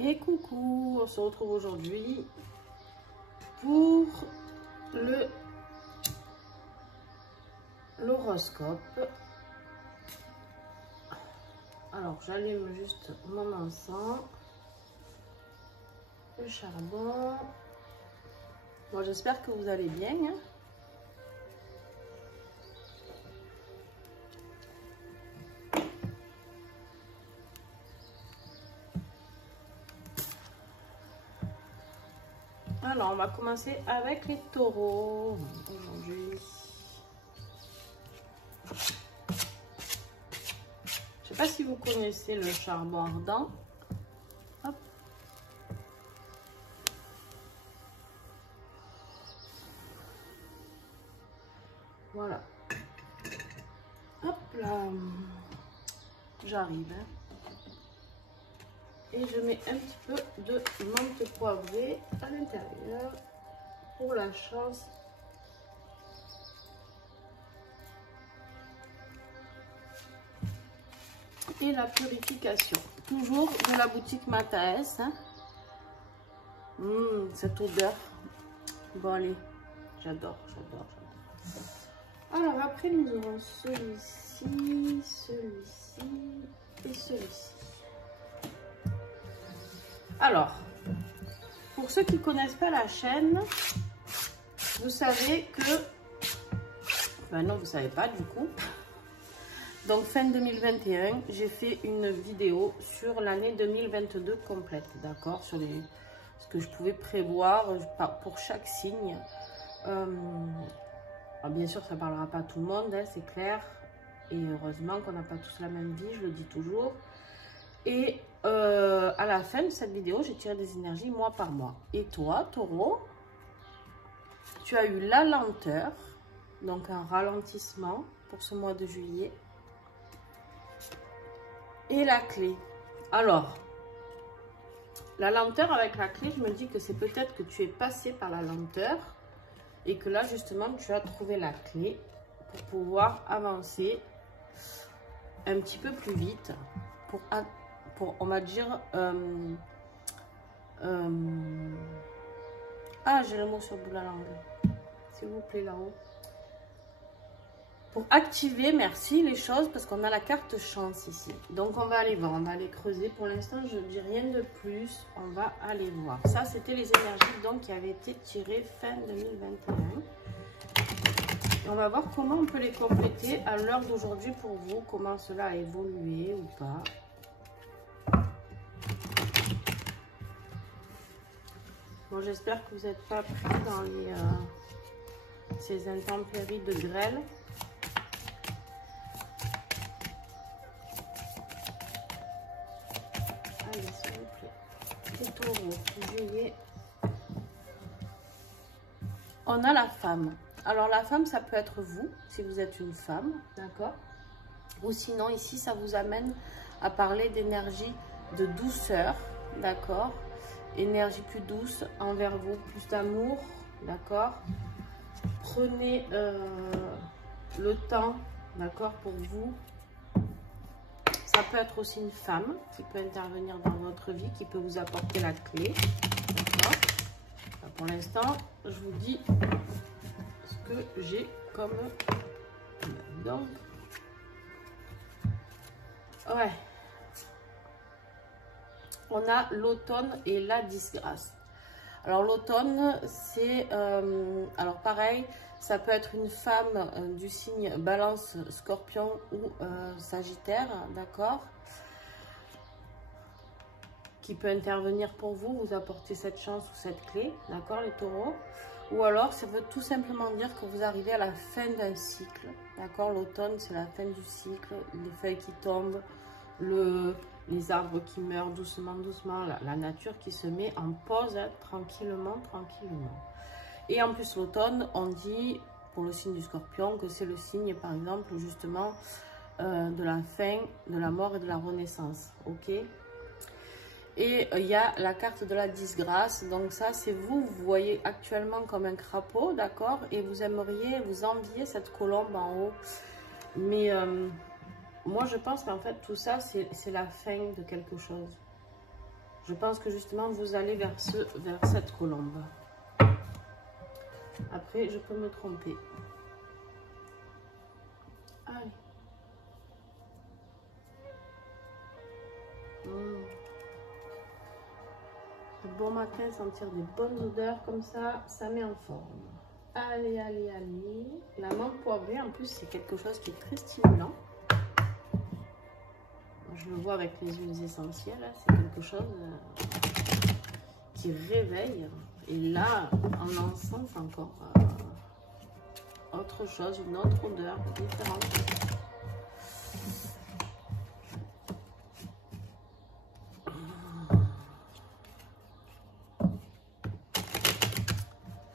Et coucou, on se retrouve aujourd'hui pour l'horoscope. Alors j'allume juste mon encens, le charbon. Bon, j'espère que vous allez bien, hein. Alors, on va commencer avec les taureaux aujourd'hui. Je ne sais pas si vous connaissez le charbon ardent. Hop. Voilà. Hop là. J'arrive. Hein. Et je mets un petit peu de menthe poivrée à l'intérieur pour la chance. Et la purification. Toujours de la boutique Mataes. Hein. Cette odeur. Bon allez, j'adore. Alors après nous aurons celui-ci, celui-ci et celui-ci. Alors, pour ceux qui ne connaissent pas la chaîne, vous savez que... Ben non, vous ne savez pas du coup. Donc, fin 2021, j'ai fait une vidéo sur l'année 2022 complète, d'accord? Sur ce que je pouvais prévoir pour chaque signe. Bien sûr, ça ne parlera pas à tout le monde, hein, c'est clair. Et heureusement qu'on n'a pas tous la même vie, je le dis toujours. Et à la fin de cette vidéo, j'ai tiré des énergies mois par mois. Et toi, taureau, tu as eu la lenteur, donc un ralentissement pour ce mois de juillet. Et la clé. Alors, la lenteur avec la clé, je me dis que c'est peut-être que tu es passé par la lenteur et que là, justement, tu as trouvé la clé pour pouvoir avancer un petit peu plus vite pour on va dire, j'ai le mot sur le bout de la langue, s'il vous plaît, là-haut. Pour activer, merci, les choses, parce qu'on a la carte chance ici. Donc, on va aller voir, on va aller creuser. Pour l'instant, je ne dis rien de plus. On va aller voir. Ça, c'était les énergies donc, qui avaient été tirées fin 2021. Et on va voir comment on peut les compléter à l'heure d'aujourd'hui pour vous. Comment cela a évolué ou pas. Bon, j'espère que vous n'êtes pas pris dans ces intempéries de grêle. Allez, s'il vous plaît. Les taureaux, juillet. On a la femme. Alors, la femme, ça peut être vous, si vous êtes une femme, d'accord? Ou sinon, ici, ça vous amène à parler d'énergie de douceur, d'accord? Énergie plus douce envers vous, plus d'amour, d'accord? Prenez le temps, d'accord, pour vous. Ça peut être aussi une femme qui peut intervenir dans votre vie, qui peut vous apporter la clé, d'accord? Pour l'instant, je vous dis ce que j'ai comme... Donc, ouais. On a l'automne et la disgrâce. Alors l'automne, c'est... alors pareil, ça peut être une femme du signe Balance, Scorpion ou Sagittaire, d'accord? Qui peut intervenir pour vous, vous apporter cette chance ou cette clé, d'accord les taureaux? Ou alors, ça veut tout simplement dire que vous arrivez à la fin d'un cycle, d'accord? L'automne, c'est la fin du cycle, les feuilles qui tombent, les arbres qui meurent doucement, la nature qui se met en pause, hein, tranquillement. Et en plus, l'automne, on dit, pour le signe du Scorpion, que c'est le signe, par exemple, justement, de la fin, de la mort et de la renaissance, ok? Et il y a la carte de la disgrâce, donc ça, c'est vous voyez actuellement comme un crapaud, d'accord? Et vous aimeriez, vous enviez cette colombe en haut, mais... moi, je pense qu'en fait, tout ça, c'est la fin de quelque chose. Je pense que justement, vous allez vers cette colombe. Après, je peux me tromper. Allez. Le bon matin, sentir des bonnes odeurs comme ça met en forme. Allez, allez, allez. La menthe poivrée, en plus, c'est quelque chose qui est très stimulant. Je le vois avec les huiles essentielles. C'est quelque chose qui réveille. Et là, en encens, c'est encore autre chose, une autre odeur différente.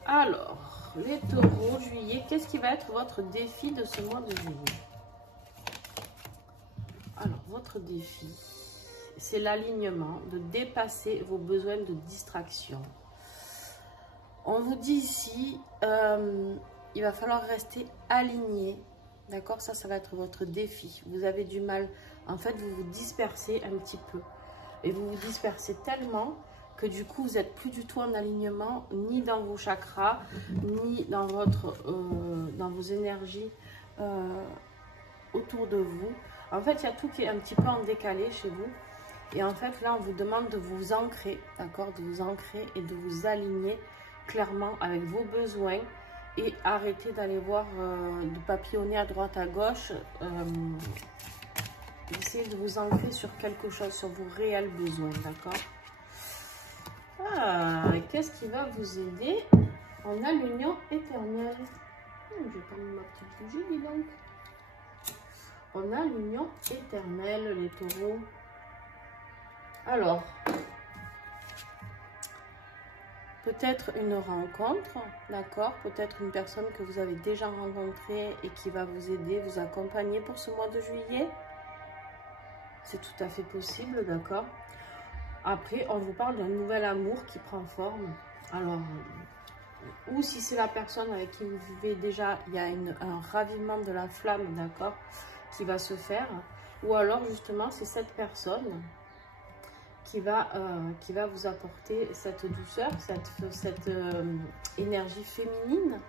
Alors, les taureaux, juillet, qu'est-ce qui va être votre défi de ce mois de juillet? Alors, votre défi, c'est l'alignement, de dépasser vos besoins de distraction. On vous dit ici, il va falloir rester aligné, d'accord? Ça va être votre défi. Vous avez du mal, en fait, vous vous dispersez un petit peu. Et vous vous dispersez tellement que du coup, vous n'êtes plus du tout en alignement, ni dans vos chakras, ni dans vos énergies autour de vous. En fait, il y a tout qui est un petit peu en décalé chez vous. Et en fait, là, on vous demande de vous ancrer, d'accord? De vous ancrer et de vous aligner clairement avec vos besoins. Et arrêter d'aller voir, de papillonner à droite, à gauche. Essayez de vous ancrer sur quelque chose, sur vos réels besoins, d'accord? Ah, qu'est-ce qui va vous aider? On a l'union éternelle. Je vais prendre ma petite bougie, dis donc. On a l'union éternelle, les taureaux. Alors, peut-être une rencontre, d'accord? Peut-être une personne que vous avez déjà rencontrée et qui va vous aider, vous accompagner pour ce mois de juillet. C'est tout à fait possible, d'accord? Après, on vous parle d'un nouvel amour qui prend forme. Alors, ou si c'est la personne avec qui vous vivez déjà, il y a un ravivement de la flamme, d'accord, qui va se faire. Ou alors, justement, c'est cette personne qui va vous apporter cette douceur, cette énergie féminine,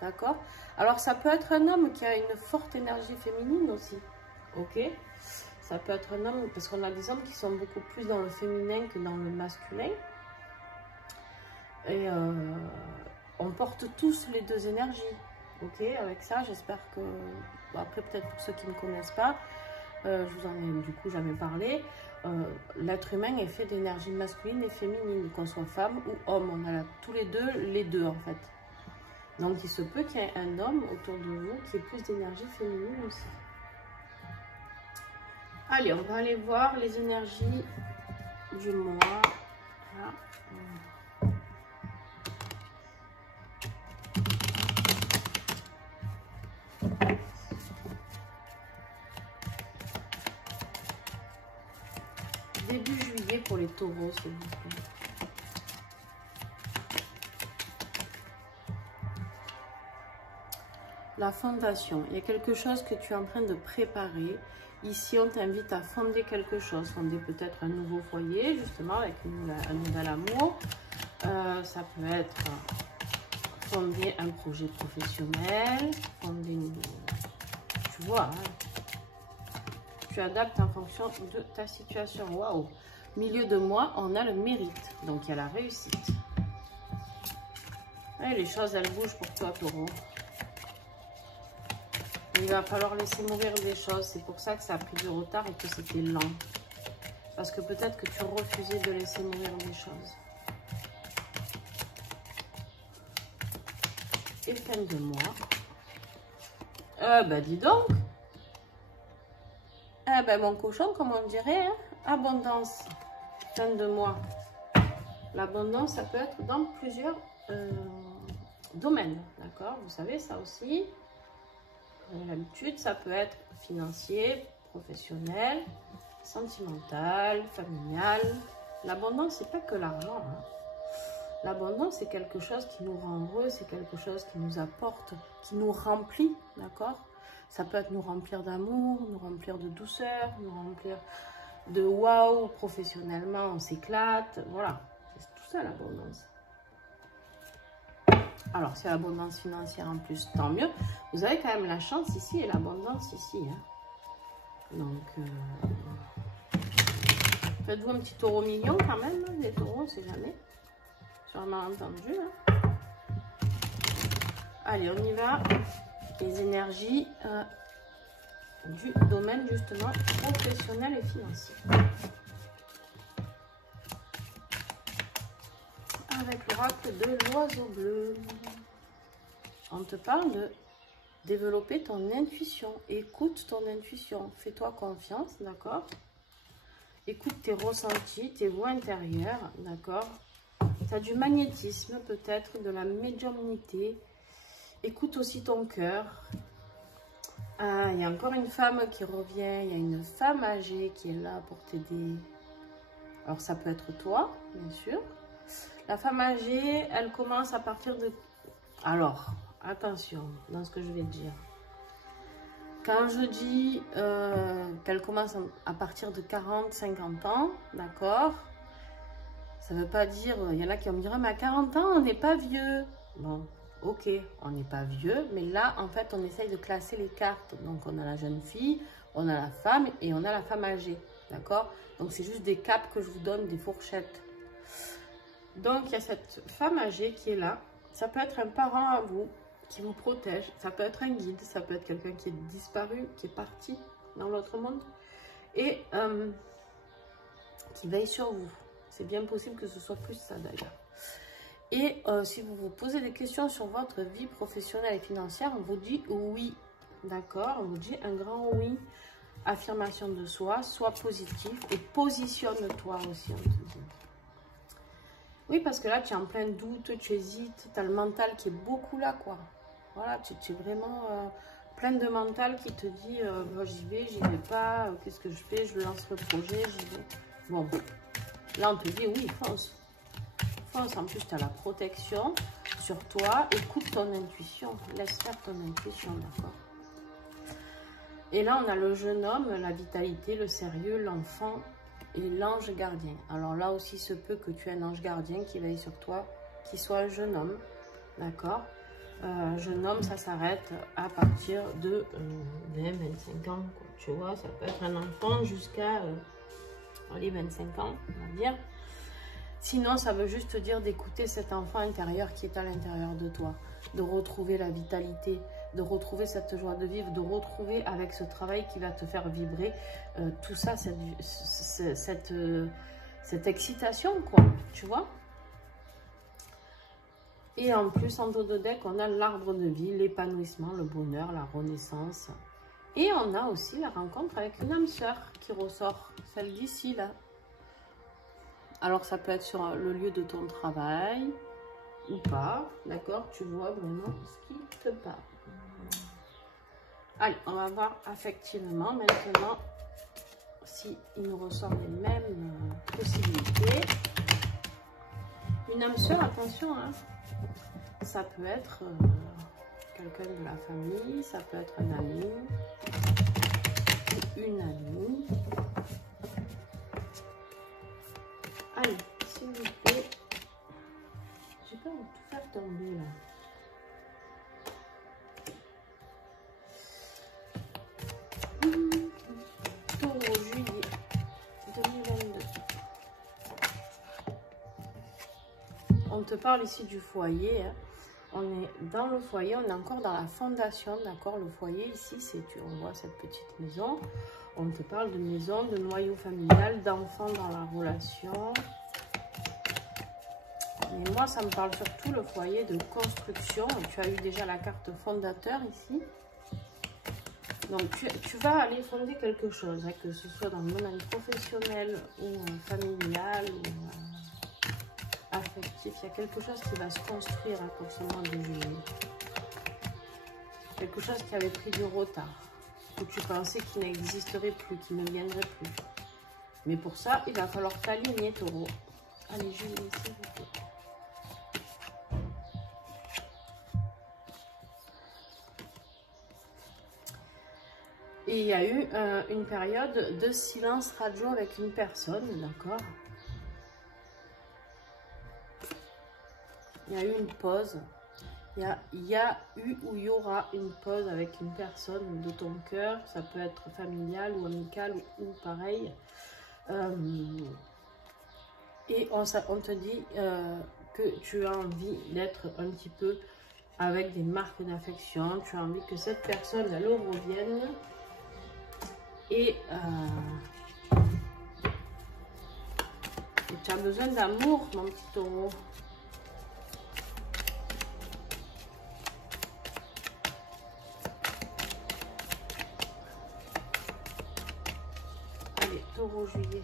d'accord? Alors, ça peut être un homme qui a une forte énergie féminine aussi, ok? Ça peut être un homme, parce qu'on a des hommes qui sont beaucoup plus dans le féminin que dans le masculin. Et on porte tous les deux énergies, ok? Avec ça, j'espère que... Bon, après, peut-être pour ceux qui ne connaissent pas, je vous en ai du coup jamais parlé. L'être humain est fait d'énergie masculine et féminine, qu'on soit femme ou homme. On a tous les deux en fait. Donc il se peut qu'il y ait un homme autour de vous qui ait plus d'énergie féminine aussi. Allez, on va aller voir les énergies du mois. Voilà. Début juillet pour les taureaux, s'il vous plaît. La fondation. Il y a quelque chose que tu es en train de préparer. Ici, on t'invite à fonder quelque chose. Fonder peut-être un nouveau foyer, justement, avec un nouvel amour. Ça peut être fonder un projet professionnel. Fonder tu vois, hein, tu adaptes en fonction de ta situation. Waouh! Milieu de mois, on a le mérite. Donc, il y a la réussite. Et les choses, elles bougent pour toi, taureau. Il va falloir laisser mourir des choses. C'est pour ça que ça a pris du retard et que c'était lent. Parce que peut-être que tu refusais de laisser mourir des choses. Et fin de mois. Dis donc. Mon cochon, comme on dirait, hein? Abondance. Fin de mois. L'abondance, ça peut être dans plusieurs domaines. D'accord? Vous savez, ça aussi. L'habitude, ça peut être financier, professionnel, sentimental, familial. L'abondance, c'est pas que l'argent. Hein. L'abondance, c'est quelque chose qui nous rend heureux, c'est quelque chose qui nous apporte, qui nous remplit, d'accord? Ça peut être nous remplir d'amour, nous remplir de douceur, nous remplir de waouh, professionnellement, on s'éclate. Voilà, c'est tout ça l'abondance. Alors, c'est l'abondance financière en plus, tant mieux. Vous avez quand même la chance ici et l'abondance ici. Hein. Donc, faites-vous un petit taureau mignon quand même. Les taureaux, on ne sait jamais. Sur un malentendu. Hein. Allez, on y va. Les énergies du domaine justement professionnel et financier. Avec l'oracle de l'oiseau bleu. On te parle de développer ton intuition. Écoute ton intuition. Fais-toi confiance, d'accord? Écoute tes ressentis, tes voix intérieures, d'accord? Tu as du magnétisme, peut-être de la médiumnité. Écoute aussi ton cœur. Il y a encore une femme qui revient. Il y a une femme âgée qui est là pour t'aider. Alors, ça peut être toi, bien sûr. La femme âgée, elle commence à partir de... Alors, attention dans ce que je vais te dire. Quand je dis qu'elle commence à partir de 40-50 ans, d'accord? Ça ne veut pas dire... Il y en a qui vont me dire, mais à 40 ans, on n'est pas vieux. Bon, ok, on n'est pas vieux. Mais là, en fait, on essaye de classer les cartes. Donc, on a la jeune fille, on a la femme et on a la femme âgée. D'accord? Donc, c'est juste des caps que je vous donne, des fourchettes. Donc, il y a cette femme âgée qui est là. Ça peut être un parent à vous qui vous protège. Ça peut être un guide. Ça peut être quelqu'un qui est disparu, qui est parti dans l'autre monde. Et qui veille sur vous. C'est bien possible que ce soit plus ça d'ailleurs. Et si vous vous posez des questions sur votre vie professionnelle et financière, on vous dit oui. D'accord? On vous dit un grand oui. Affirmation de soi, sois positif et positionne-toi aussi, on te dit. Oui, parce que là, tu es en plein doute, tu hésites, tu as le mental qui est beaucoup là, quoi. Voilà, tu es vraiment plein de mental qui te dit j'y vais pas, qu'est-ce que je fais, je lance le projet, j'y vais. Bon, là, on te dit oui, fonce. Fonce, en plus, tu as la protection sur toi, écoute ton intuition, laisse faire ton intuition, d'accord? Et là, on a le jeune homme, la vitalité, le sérieux, l'enfant et l'ange gardien. Alors là aussi, se peut que tu aies un ange gardien qui veille sur toi, qui soit un jeune homme, d'accord? Jeune homme, ça s'arrête à partir de 20-25 ans, quoi. Tu vois, ça peut être un enfant jusqu'à les 25 ans, on va dire. Sinon, ça veut juste dire d'écouter cet enfant intérieur qui est à l'intérieur de toi, de retrouver la vitalité, de retrouver cette joie de vivre, de retrouver avec ce travail qui va te faire vibrer tout ça, cette excitation, quoi, tu vois. Et en plus, en dos de deck, on a l'arbre de vie, l'épanouissement, le bonheur, la renaissance. Et on a aussi la rencontre avec une âme sœur qui ressort, celle d'ici, là. Alors, ça peut être sur le lieu de ton travail ou pas, d'accord? Tu vois vraiment ce qui te parle. Allez, on va voir affectivement maintenant si il nous ressort les mêmes possibilités. Une âme sœur, attention, hein. Ça peut être quelqu'un de la famille, ça peut être un ami, une amie. Allez, s'il vous plaît, j'ai pas envie de tout faire tomber là. Taureau, juillet 2022. On te parle ici du foyer. Hein. On est dans le foyer, on est encore dans la fondation, d'accord? Le foyer ici, on voit cette petite maison. On te parle de maison, de noyau familial, d'enfants dans la relation. Mais moi, ça me parle surtout le foyer de construction. Et tu as eu déjà la carte fondateur ici. Donc, tu vas aller fonder quelque chose, hein, que ce soit dans le domaine professionnel ou familial ou affectif. Il y a quelque chose qui va se construire hein, pour ce mois de juillet. Quelque chose qui avait pris du retard, que tu pensais qu'il n'existerait plus, qu'il ne viendrait plus. Mais pour ça, il va falloir t'aligner, taureau. Allez, juillet, s'il vous plaît. Et il y a eu une période de silence radio avec une personne, d'accord? Il y a eu une pause. Il y a eu ou il y aura une pause avec une personne de ton cœur. Ça peut être familial ou amical ou pareil. Et on te dit que tu as envie d'être un petit peu avec des marques d'affection. Tu as envie que cette personne, elle revienne. Et tu as besoin d'amour, mon petit taureau. Allez, taureau juillet.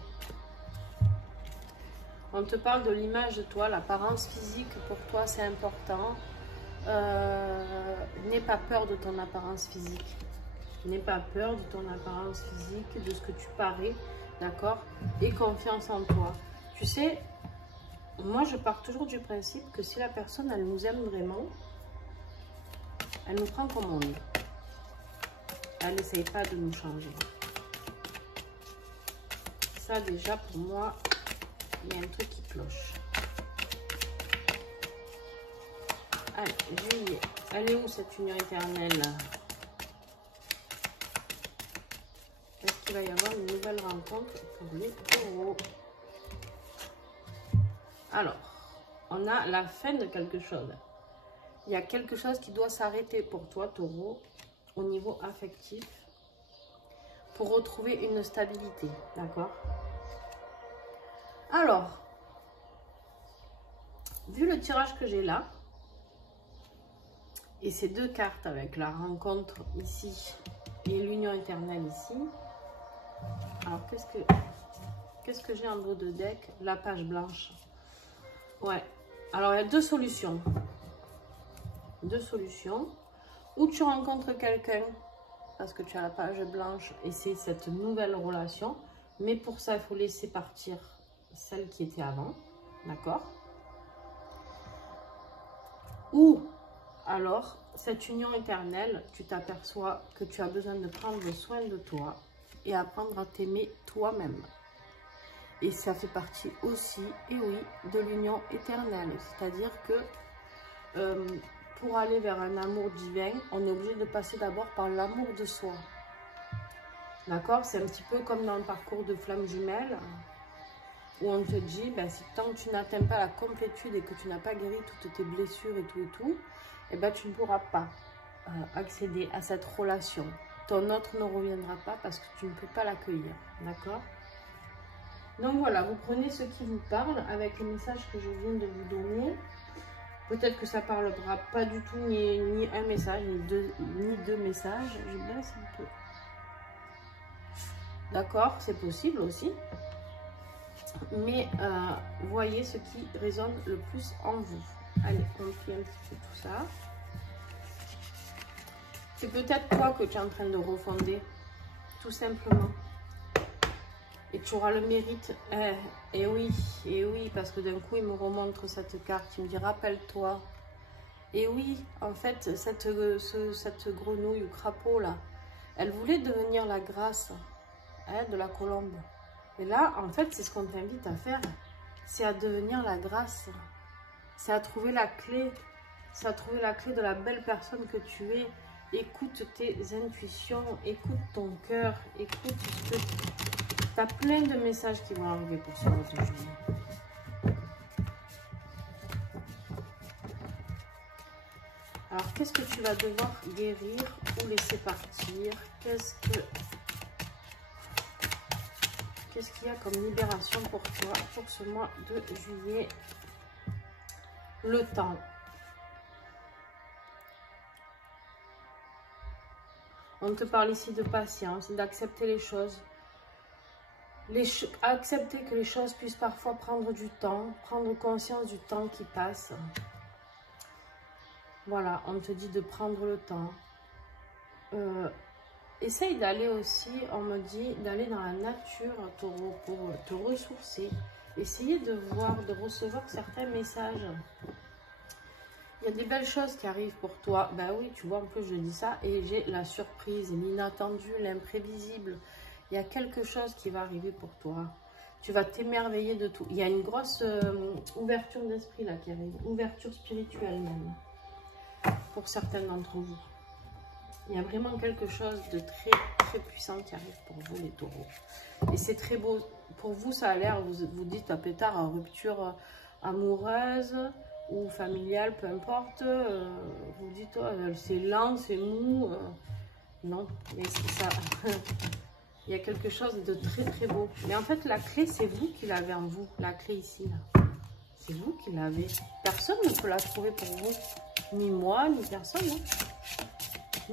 On te parle de l'image de toi, l'apparence physique pour toi c'est important. N'aie pas peur de ton apparence physique. N'aie pas peur de ton apparence physique, de ce que tu parais, d'accord? Et confiance en toi. Tu sais, moi je pars toujours du principe que si la personne elle nous aime vraiment, elle nous prend comme on est. Elle n'essaye pas de nous changer. Ça déjà pour moi, il y a un truc qui cloche. Allez, juillet. Elle est où cette union éternelle? Est-ce qu'il va y avoir une nouvelle rencontre pour les taureaux? Alors, on a la fin de quelque chose. Il y a quelque chose qui doit s'arrêter pour toi, taureau, au niveau affectif, pour retrouver une stabilité, d'accord? Alors, vu le tirage que j'ai là, et ces deux cartes avec la rencontre ici et l'union éternelle ici, alors qu'est-ce que j'ai en dos de deck? La page blanche. Ouais, alors il y a deux solutions. Deux solutions. Ou tu rencontres quelqu'un parce que tu as la page blanche et c'est cette nouvelle relation, mais pour ça il faut laisser partir celle qui était avant, d'accord? Ou alors cette union éternelle, tu t'aperçois que tu as besoin de prendre soin de toi et apprendre à t'aimer toi-même. Et ça fait partie aussi, et oui, de l'union éternelle. C'est-à-dire que pour aller vers un amour divin, on est obligé de passer d'abord par l'amour de soi. D'accord? C'est un petit peu comme dans le parcours de flamme jumelle, où on te dit, ben, si tant que tu n'atteins pas la complétude et que tu n'as pas guéri toutes tes blessures et tout, eh ben, tu ne pourras pas accéder à cette relation. Ton autre ne reviendra pas parce que tu ne peux pas l'accueillir. D'accord? Donc voilà, vous prenez ce qui vous parle avec le message que je viens de vous donner. Peut-être que ça ne parlera pas du tout, ni un message, ni deux messages. Je baisse un peu. D'accord, c'est possible aussi. Mais voyez ce qui résonne le plus en vous. Allez, on plie un petit peu tout ça. C'est peut-être toi que tu es en train de refonder, tout simplement. Et tu auras le mérite. Et oui, parce que d'un coup, il me remontre cette carte. Il me dit, rappelle-toi. Et oui, en fait, cette grenouille ou crapaud, là, elle voulait devenir la grâce de la colombe. Et là, en fait, c'est ce qu'on t'invite à faire. C'est à devenir la grâce. C'est à trouver la clé. C'est à trouver la clé de la belle personne que tu es. Écoute tes intuitions. Écoute ton cœur. Écoute ce que... Tu as plein de messages qui vont arriver pour ce mois de juillet. Alors, qu'est-ce que tu vas devoir guérir ou laisser partir? Qu'est-ce qu'il y a comme libération pour toi pour ce mois de juillet? Le temps. On te parle ici de patience, d'accepter les choses. Accepter que les choses puissent parfois prendre du temps, prendre conscience du temps qui passe. Voilà, on te dit de prendre le temps. Essaye d'aller aussi, on me dit, d'aller dans la nature, taureau, pour te ressourcer. Essayez de voir, de recevoir certains messages Il y a des belles choses qui arrivent pour toi. Ben oui, tu vois, en plus je dis ça. Et j'ai la surprise, l'inattendu, l'imprévisible. Il y a quelque chose qui va arriver pour toi. Tu vas t'émerveiller de tout. Il y a une grosse ouverture d'esprit là qui arrive. Ouverture spirituelle même. Pour certains d'entre vous. Il y a vraiment quelque chose de très, très puissant qui arrive pour vous, les taureaux. Et c'est très beau. Pour vous, ça a l'air, vous dites à pétard, rupture amoureuse ou familiale, peu importe. Vous dites, oh, c'est lent, c'est mou. Non, mais c'est ça. Il y a quelque chose de très, très beau. Mais en fait, la clé, c'est vous qui l'avez en vous. La clé ici, là. C'est vous qui l'avez. Personne ne peut la trouver pour vous. Ni moi, ni personne. Hein.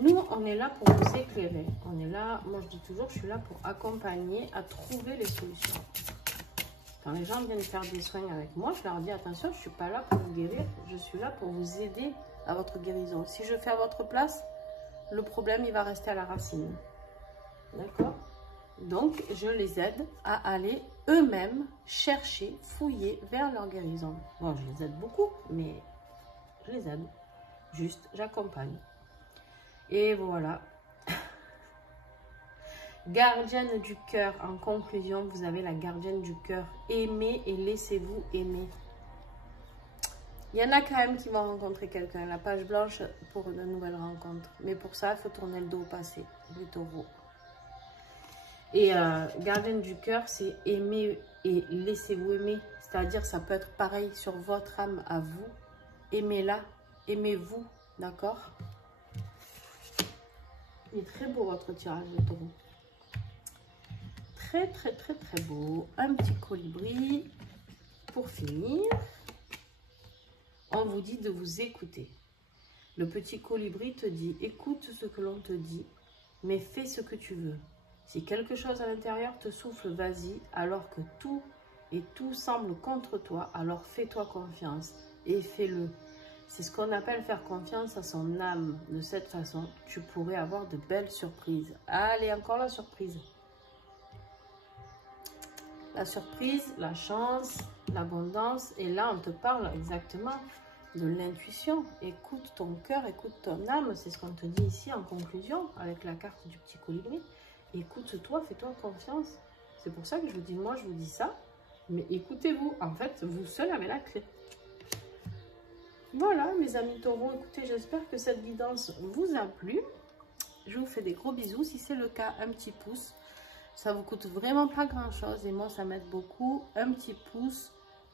Nous, on est là pour vous éclairer. On est là, moi je dis toujours, je suis là pour accompagner à trouver les solutions. Quand les gens viennent faire des soins avec moi, je leur dis attention, je ne suis pas là pour vous guérir. Je suis là pour vous aider à votre guérison. Si je fais à votre place, le problème, il va rester à la racine. D'accord? Donc, je les aide à aller eux-mêmes chercher, fouiller vers leur guérison. Bon, je les aide beaucoup, mais je les aide. Juste, j'accompagne. Et voilà. Gardienne du cœur. En conclusion, vous avez la gardienne du cœur. Aimez et laissez-vous aimer. Il y en a quand même qui vont rencontrer quelqu'un. La page blanche pour une nouvelle rencontre. Mais pour ça, il faut tourner le dos au passé. Les taureaux. Et gardienne du cœur, c'est aimer et laissez-vous aimer. C'est-à-dire, ça peut être pareil sur votre âme à vous. Aimez-la. Aimez-vous. D'accord ? Il est très beau votre tirage de taureau. Très, très, très, très beau. Un petit colibri. Pour finir, on vous dit de vous écouter. Le petit colibri te dit, écoute ce que l'on te dit, mais fais ce que tu veux. Si quelque chose à l'intérieur te souffle, vas-y, alors que tout et tout semble contre toi, alors fais-toi confiance et fais-le. C'est ce qu'on appelle faire confiance à son âme. De cette façon, tu pourrais avoir de belles surprises. Allez, encore la surprise. La surprise, la chance, l'abondance. Et là, on te parle exactement de l'intuition. Écoute ton cœur, écoute ton âme. C'est ce qu'on te dit ici en conclusion avec la carte du petit colibri. Écoute-toi, fais-toi confiance. C'est pour ça que je vous dis, moi, je vous dis ça. Mais écoutez-vous. En fait, vous seul avez la clé. Voilà mes amis taureaux, écoutez, j'espère que cette guidance vous a plu. Je vous fais des gros bisous. Si c'est le cas, un petit pouce. Ça vous coûte vraiment pas grand chose et moi ça m'aide beaucoup. Un petit pouce,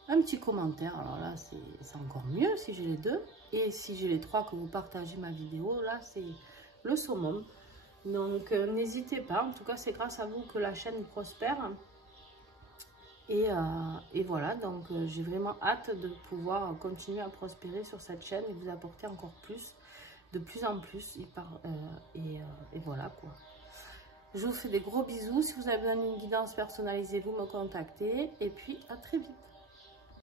un petit commentaire. Alors là c'est encore mieux si j'ai les deux. Et si j'ai les trois, que vous partagez ma vidéo, là c'est le summum. Donc n'hésitez pas, en tout cas c'est grâce à vous que la chaîne prospère. Et voilà, donc j'ai vraiment hâte de pouvoir continuer à prospérer sur cette chaîne et vous apporter encore plus, de plus en plus. Et voilà quoi. Je vous fais des gros bisous. Si vous avez besoin d'une guidance personnalisée, vous me contactez. Et puis à très vite.